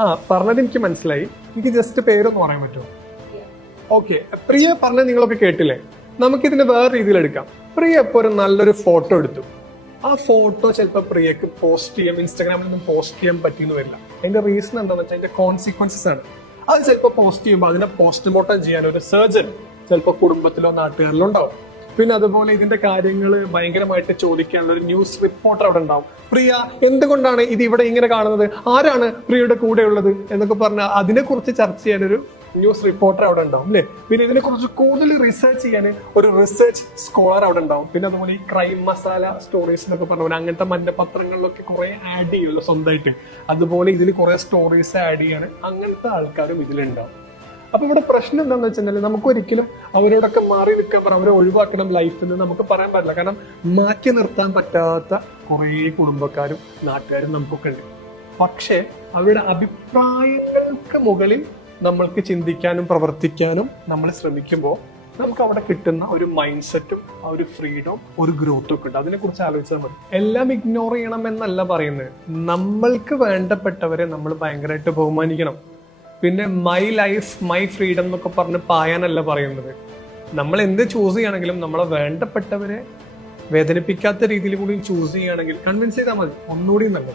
പറഞ്ഞത് എനിക്ക് മനസ്സിലായി. എനിക്ക് ജസ്റ്റ് പേരൊന്ന് പറയാൻ പറ്റുമോ? ഓക്കെ, പ്രിയ പറഞ്ഞത് നിങ്ങളൊക്കെ കേട്ടില്ലേ? നമുക്കിതിന് വേറെ രീതിയിൽ എടുക്കാം. പ്രിയ ഇപ്പൊ ഒരു നല്ലൊരു ഫോട്ടോ എടുത്തു. ആ ഫോട്ടോ ചിലപ്പോൾ പ്രിയക്ക് പോസ്റ്റ് ചെയ്യാം, ഇൻസ്റ്റാഗ്രാമിൽ നിന്നും പോസ്റ്റ് ചെയ്യാൻ പറ്റിയെന്ന് വരില്ല. അതിന്റെ റീസൺ എന്താണെന്ന് വെച്ചാൽ അതിന്റെ കോൺസിക്വൻസസ് ആണ്. അത് ചിലപ്പോൾ പോസ്റ്റ് ചെയ്യുമ്പോൾ അതിനെ പോസ്റ്റ്മോർട്ടം ചെയ്യാൻ ഒരു സർജൻ ചിലപ്പോൾ കുടുംബത്തിലോ നാട്ടുകാരിലോ ഉണ്ടാവും. പിന്നെ അതുപോലെ ഇതിന്റെ കാര്യങ്ങൾ ഭയങ്കരമായിട്ട് ചോദിക്കാനുള്ള ഒരു ന്യൂസ് റിപ്പോർട്ടർ അവിടെ ഉണ്ടാവും. പ്രിയ എന്തുകൊണ്ടാണ് ഇത് ഇവിടെ ഇങ്ങനെ കാണുന്നത്, ആരാണ് പ്രിയയുടെ കൂടെ ഉള്ളത് എന്നൊക്കെ പറഞ്ഞാൽ അതിനെക്കുറിച്ച് ചർച്ച ചെയ്യാനൊരു ന്യൂസ് റിപ്പോർട്ടർ അവിടെ ഉണ്ടാവും അല്ലെ. പിന്നെ ഇതിനെക്കുറിച്ച് കൂടുതൽ റിസർച്ച് ചെയ്യാൻ ഒരു റിസർച്ച് സ്കോളർ അവിടെ ഉണ്ടാവും. പിന്നെ അതുപോലെ ഈ ക്രൈം മസാല സ്റ്റോറീസ് എന്നൊക്കെ പറഞ്ഞ അങ്ങനത്തെ പത്രങ്ങളിലൊക്കെ കുറെ ആഡ് ചെയ്യുമല്ലോ സ്വന്തമായിട്ട്. അതുപോലെ ഇതിൽ കുറെ സ്റ്റോറീസ് ആഡ് ചെയ്യാൻ അങ്ങനത്തെ ആൾക്കാരും ഇതിലുണ്ടാവും. അപ്പൊ ഇവിടെ പ്രശ്നം എന്താണെന്ന് വെച്ചാൽ നമുക്ക് ഒരിക്കലും അവരോടൊക്കെ മാറി നിൽക്കാൻ പറയാം, അവരെ ഒഴിവാക്കണം ലൈഫിൽ നിന്ന് നമുക്ക് പറയാൻ പറ്റില്ല. കാരണം മാറ്റി നിർത്താൻ പറ്റാത്ത കുറേ കുടുംബക്കാരും നാട്ടുകാരും നമുക്കൊക്കെ ഉണ്ട്. പക്ഷെ അവരുടെ അഭിപ്രായങ്ങൾക്ക് മുകളിൽ നമ്മൾക്ക് ചിന്തിക്കാനും പ്രവർത്തിക്കാനും നമ്മൾ ശ്രമിക്കുമ്പോൾ നമുക്ക് അവിടെ കിട്ടുന്ന ഒരു മൈൻഡ് സെറ്റും ആ ഒരു ഫ്രീഡം ഒരു ഗ്രോത്തും ഒക്കെ ഉണ്ട്. അതിനെ കുറിച്ച് ആലോചിച്ചാൽ മതി. എല്ലാം ഇഗ്നോർ ചെയ്യണം എന്നല്ല പറയുന്നത്. നമ്മൾക്ക് വേണ്ടപ്പെട്ടവരെ നമ്മൾ ഭയങ്കരമായിട്ട് ബഹുമാനിക്കണം. പിന്നെ മൈ ലൈഫ് മൈ ഫ്രീഡം എന്നൊക്കെ പറഞ്ഞ് പായാനല്ല പറയുന്നത്. നമ്മൾ എന്ത് ചൂസ് ചെയ്യുകയാണെങ്കിലും നമ്മളെ വേണ്ടപ്പെട്ടവരെ വേദനിപ്പിക്കാത്ത രീതിയിൽ കൂടി ചൂസ് ചെയ്യുകയാണെങ്കിൽ കൺവിൻസ് ചെയ്താൽ മതി, ഒന്നുകൂടി നല്ലത്.